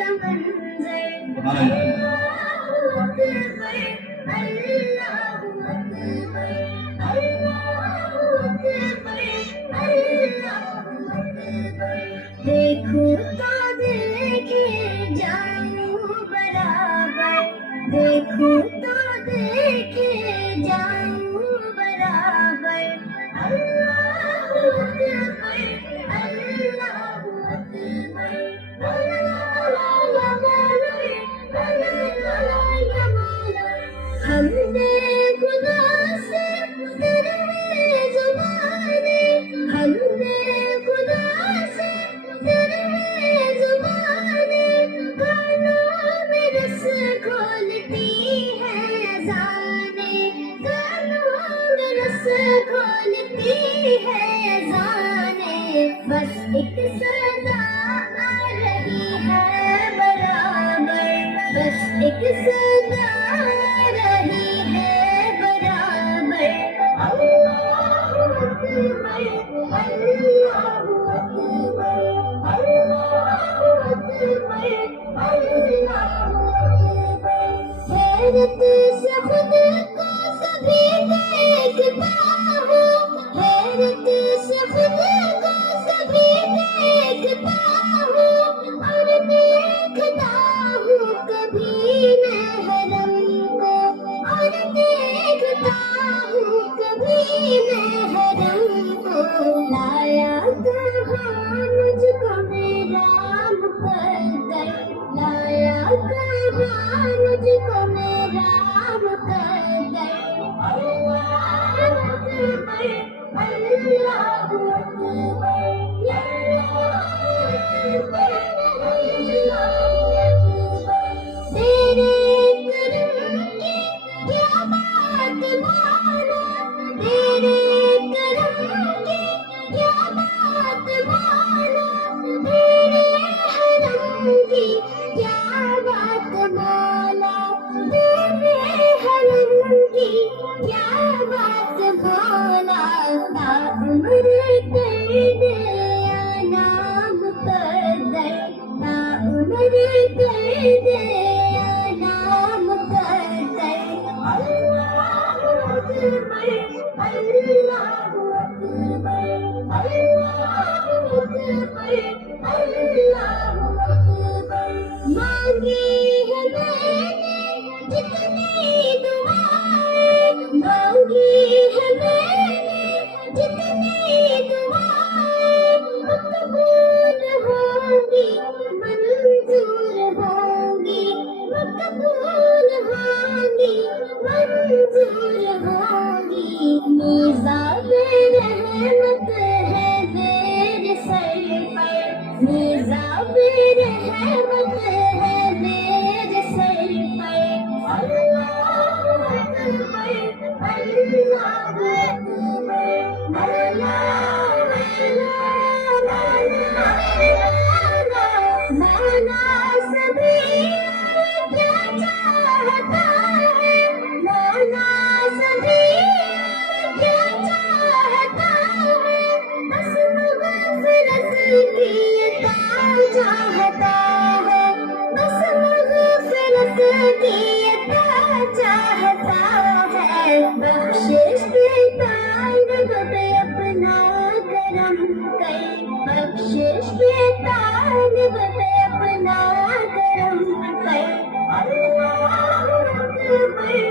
کا منظر اللہ اکبر اللہ اکبر اللہ اکبر اللہ اکبر دیکھوں تو دیکھے جاؤں برابر دیکھوں تو دیکھے جاؤں برابر اللہ اکبر اللہ اکبر ہم نے خدا سے تیرے زبانے ہم نے خدا سے تیرے زبانے کانوں میں رس کھولتی ہے اذانیں کانوں میں رس کھولتی ہے اذانیں بس ایک صدا آ رہی ہے برابر بس ایک صدا آ رہی ہے برابر اللہ اکبر اللہ اکبر اللہ اکبر اللہ اکبر حیرت سے خود کو کبھی دیکھتا ہوں حیرت سے خود کو کبھی دیکھتا ہوں اور دیکھتا ہوں کبھی محرم کو اور دیکھتا ہوں کبھی محرم کو لایا کہاں مجھ کو میرا مقدر لایا کہاں مجھ کو میرا مقدر اللہ اکبر اللہ اکبر تیرے کرم کی کیا بات مانا تیرے کرم کی کیا بات مانا تیرے حرم کی کیا بات مانا تیرے حرم کی کیا بات مانا عمر کر دے نام مقدر عمر کر دے نام مقدر اللہ اکبر اللہ اکبر اللہ اکبر اللہ اکبر مانگی ہے میں نے جتنی دعائیں مانگی ہے میں نے جتنی دعائیں مقبول ہوں گی منظور ہوں گی مقبول ہوں گی منظور ہوں گی میزاب رحمت ہے میرے سر پر میزاب رحمت ہے میرے سر پر اللہ اکبر اللہ اکبر مولا سبھی کیا چاہتا ہے مولا سبھی کیا چاہتا ہے بس مغفرت کی عطا چاہتا ہے بس مغفرت کی عطا چاہتا ہے بخشش دیتا رب پہ اپنا کرم کر بخشش دیتا رب پہ اپنا کرم کر اللہ اکبر